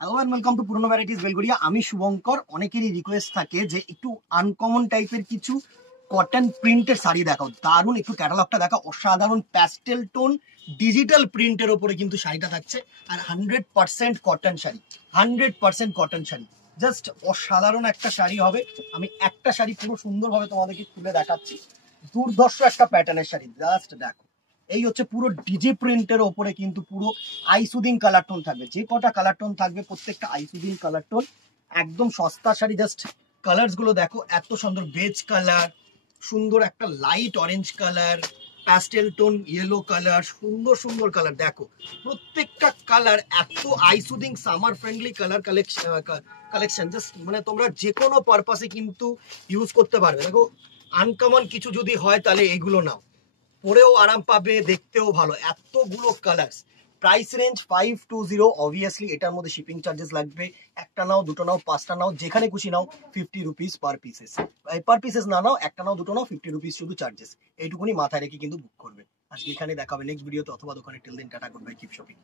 Hello and welcome to পুরনো varieties Belgharia. আমি শুভঙ্কর। অনেকেরই রিকোয়েস্ট থাকে যে একটু আনকমন টাইপের কিছু কটন প্রিন্টের শাড়ি দেখাও, দারুণ একটু ক্যাটালগটা দেখাও। অসাধারণ প্যাস্টেল টোন ডিজিটাল প্রিন্টের ওপরে কিন্তু শাড়িটা থাকছে, আর 100% cotton sari, 100% cotton sari. Just অসাধারণ একটা শাড়ি হবে। আমি একটা শাড়ি পুরো সুন্দরভাবে তোমাদেরকে খুলে দেখাচ্ছি। দুর্ধর্ষ একটা প্যাটার্নের শাড়ি, জাস্ট দেখো। এই হচ্ছে পুরো ডিজি প্রিন্টের ওপরে কিন্তু পুরো আইসুদিং কালার টোন থাকবে। যে কটা কালার টোন থাকবে প্রত্যেকটা আইসুদিং কালার টোন। একদম সস্তা শাড়ি। জাস্ট কালার্স গুলো দেখো, এত সুন্দর বেজ কালার, সুন্দর একটা light orange colour, pastel tone yellow colour, সুন্দর সুন্দর কালার দেখো। প্রত্যেকটা কালার এত eye soothing summer friendly colour collection. Just মানে তোমরা যে কোনো পারপাসে কিন্তু ইউজ করতে পারবে। দেখো, আনকমন কিছু যদি হয় তাহলে এগুলো নাও, পরেও আরাম পাবে, দেখতেও ভালো। এতগুলো কালার্স, প্রাইস রেঞ্জ 520। অবভিয়াসলি এটার মধ্যে শিপিং চার্জেস লাগবে। একটা নাও, দুটো নাও, পাঁচটা নাও, যেখানে খুশি নাও 50 রুপিস পার পিসেস। পার পিসেস না নাও, একটা নাও, দুটো নাও, 50 রুপিস শুধু চার্জেস। এইটুকুনি মাথায় রেখে কিন্তু বুক করবে। আজকে এখানে দেখা হবে নেক্সট ভিডিওতে অথবা দোকানে। টিল দিন tata, good bye, keep shopping.